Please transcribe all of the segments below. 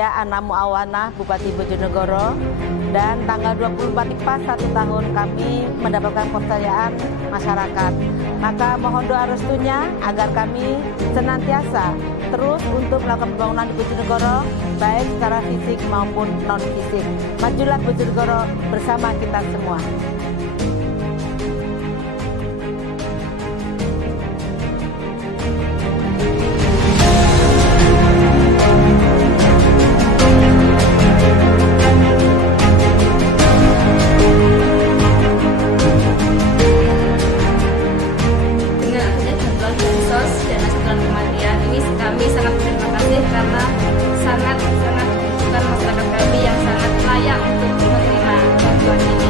saya Ana Muawana, Bupati Bojonegoro, dan tanggal 24 pas 1 tahun kami mendapatkan kepercayaan masyarakat. Maka mohon doa restunya agar kami senantiasa terus untuk melakukan pembangunan di Bojonegoro, baik secara fisik maupun non-fisik. Majulah Bojonegoro bersama kita semua. Kami sangat berterima kasih karena sangat membutuhkan masyarakat kami yang sangat layak untuk menerima bantuan ini.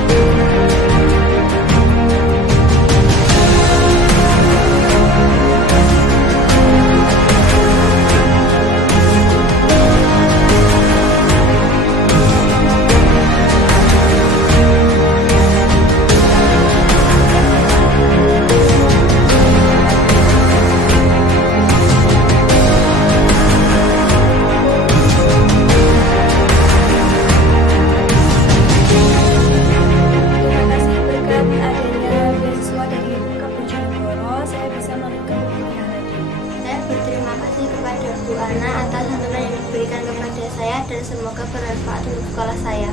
Kepada Bu Ana atas santunan yang diberikan kepada saya dan semoga bermanfaat untuk sekolah saya.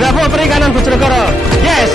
Bravo Perikanan Bojonegoro. Yes.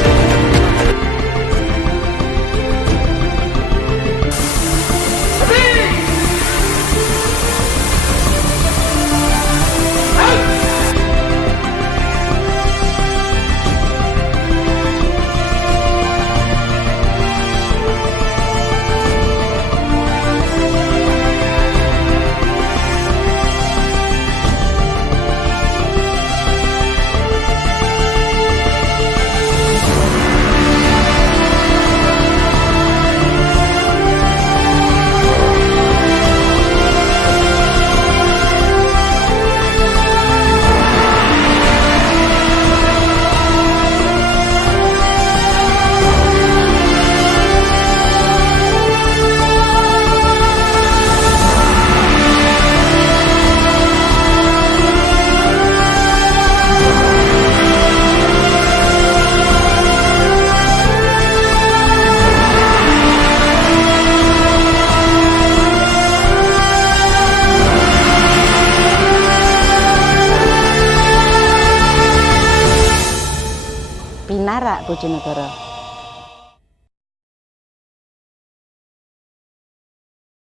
Pinara Bojonegoro.